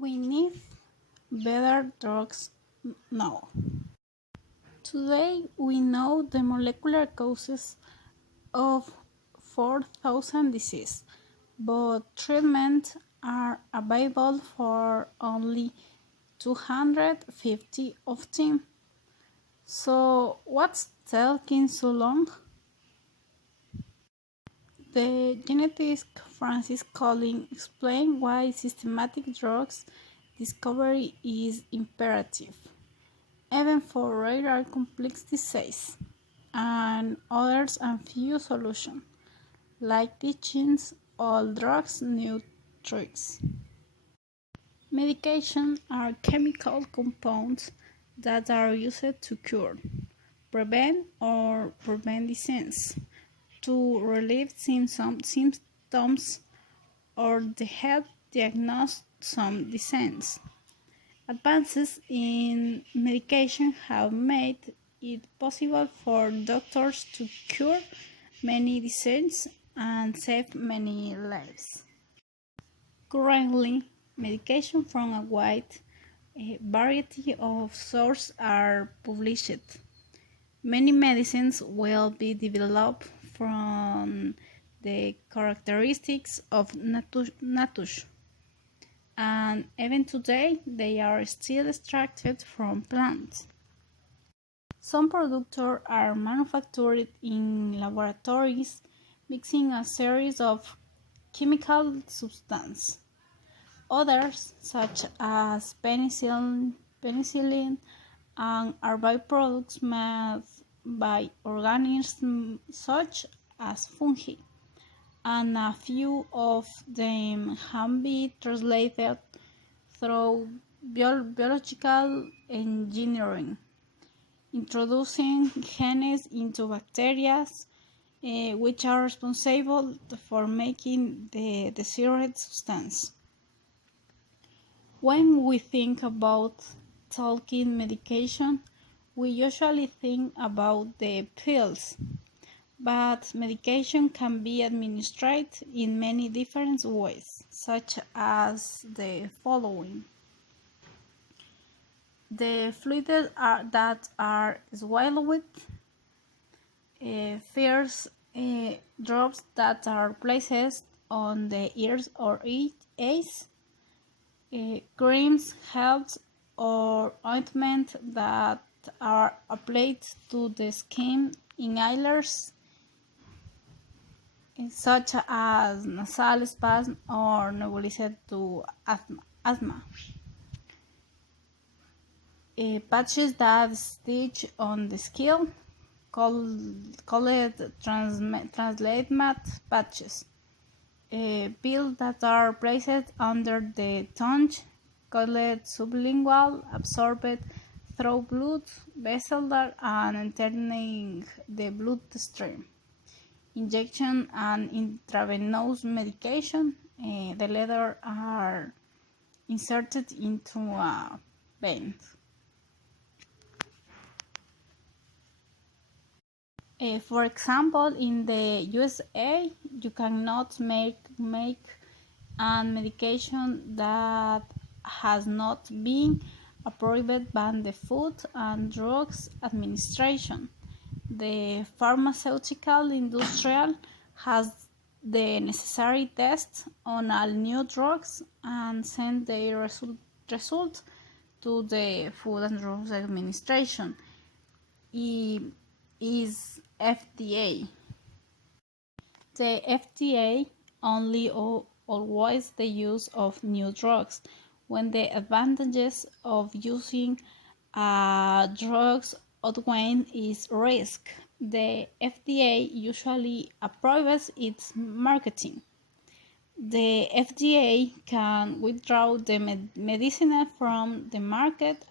We need better drugs now. Today we know the molecular causes of 4,000 diseases, but treatments are available for only 250 of them. So what's taking so long? The geneticist Francis Collins explained why systematic drugs discovery is imperative, even for rare complex diseases, and others and few solutions, like teachings all drugs new tricks. Medications are chemical compounds that are used to cure, prevent, or prevent disease, to relieve symptoms or to help diagnose some disease. Advances in medication have made it possible for doctors to cure many diseases and save many lives. Currently, medication from a wide variety of sources are published. Many medicines will be developed from the characteristics of nature, and even today they are still extracted from plants. Some products are manufactured in laboratories mixing a series of chemical substances. Others, such as penicillin are byproducts made by organisms such as fungi, and a few of them have been translated through biological engineering, introducing genes into bacteria which are responsible for making the desired substance. When we think about taking medication, we usually think about the pills, but medication can be administered in many different ways, such as the following. The fluids that are swallowed, first drops that are placed on the ears or eyes, creams, helps, or ointment that are applied to the skin, inhalers such as nasal spasm or nebulized to asthma. Patches that stitch on the skin called translate mat patches. Pills that are placed under the tongue called sublingual, absorbed through blood vessels and entering the bloodstream. Injection and intravenous medication, the latter are inserted into a vein. For example, in the USA, you cannot make a medication that has not been approved by the Food and Drugs Administration. The pharmaceutical industry has the necessary tests on all new drugs and send their result to the Food and Drugs Administration. Is FDA. The FDA only always the use of new drugs when the advantages of using drugs outweigh its risk. The FDA usually approves its marketing. The FDA can withdraw the medicine from the market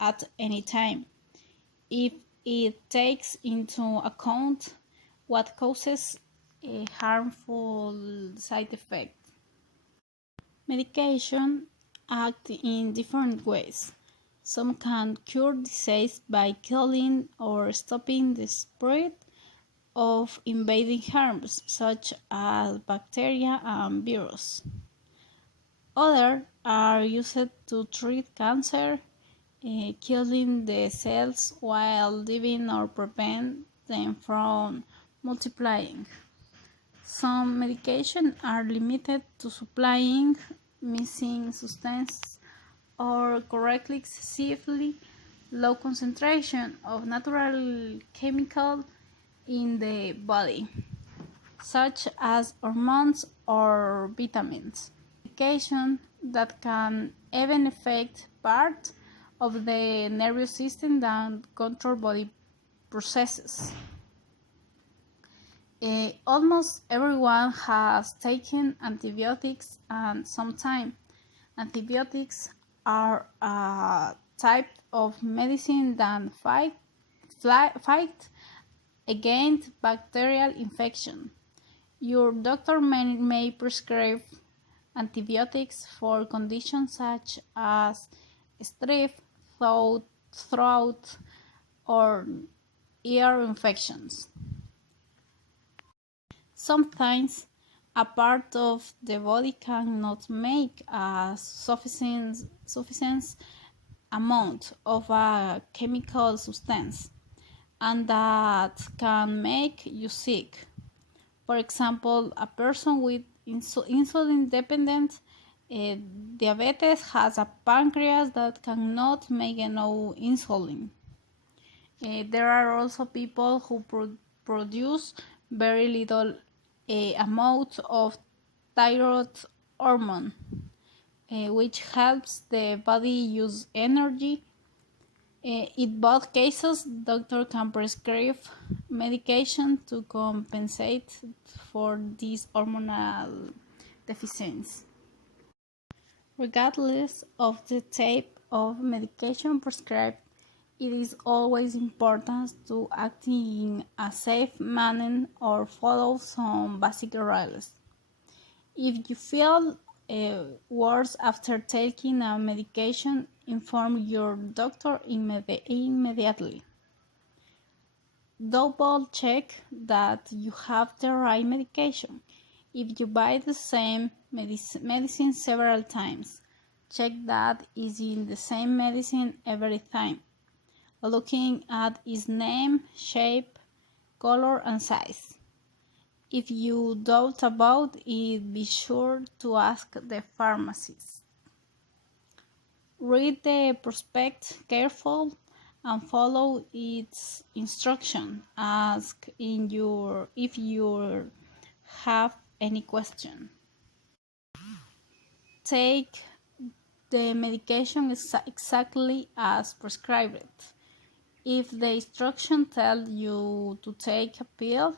at any time if it takes into account what causes a harmful side effect. Medication act in different ways. Some can cure disease by killing or stopping the spread of invading harms such as bacteria and viruses. Others are used to treat cancer, killing the cells while leaving or prevent them from multiplying. Some medications are limited to supplying missing substances or correctly excessively low concentration of natural chemical in the body, such as hormones or vitamins. Medication that can even affect part of the nervous system that control body processes. Almost everyone has taken antibiotics, and sometimes antibiotics are a type of medicine that fight against bacterial infection. Your doctor may prescribe antibiotics for conditions such as strep throat, or ear infections. Sometimes a part of the body cannot make a sufficient amount of a chemical substance, and that can make you sick. For example, a person with insulin dependent diabetes has a pancreas that cannot make enough insulin. There are also people who produce very little amount of thyroid hormone, which helps the body use energy. In both cases, doctor can prescribe medication to compensate for this hormonal deficiency. Regardless of the type of medication prescribed, it is always important to act in a safe manner or follow some basic rules. If you feel worse after taking a medication, inform your doctor immediately. Double check that you have the right medication. If you buy the same medicine several times, check that is in the same medicine every time, looking at its name, shape, color, and size. If you doubt about it, be sure to ask the pharmacist. Read the prospectus carefully and follow its instruction. Ask if you have any question. Take the medication exactly as prescribed. If the instruction tells you to take a pill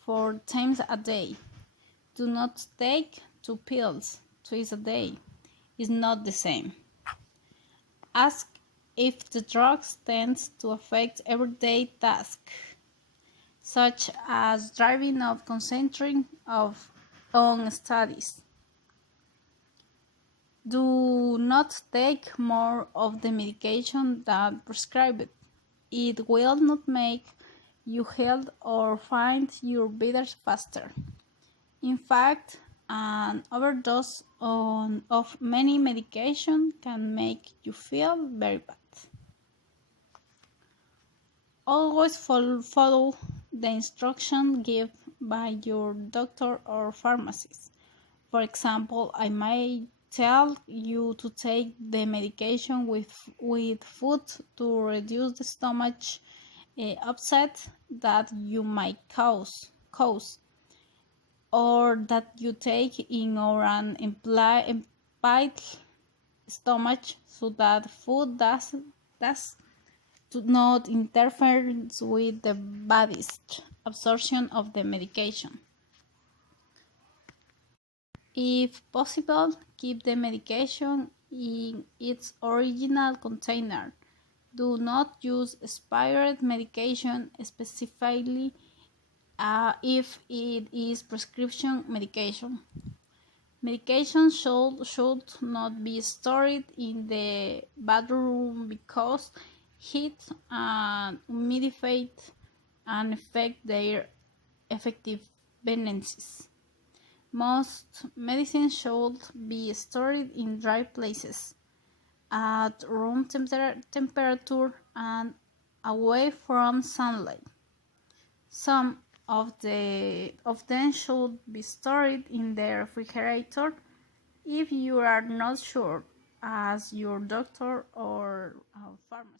4 times a day, do not take 2 pills twice a day. It's not the same. Ask if the drugs tend to affect everyday tasks, such as driving or concentrating on studies. Do not take more of the medication than prescribed. It will not make you healed or find your better faster. In fact, an overdose of many medication can make you feel very bad. Always follow the instructions given by your doctor or pharmacist. For example, I might tell you to take the medication with food to reduce the stomach upset that you might cause, or that you take in or an empty stomach so that food does not interfere with the body's absorption of the medication. If possible, keep the medication in its original container. Do not use expired medication, specifically if it is prescription medication. Medication should not be stored in the bathroom because heat and humidity and affect their effective benefits. Most medicines should be stored in dry places, at room temperature, and away from sunlight. Some of them should be stored in the refrigerator if you are not sure, as your doctor or pharmacist.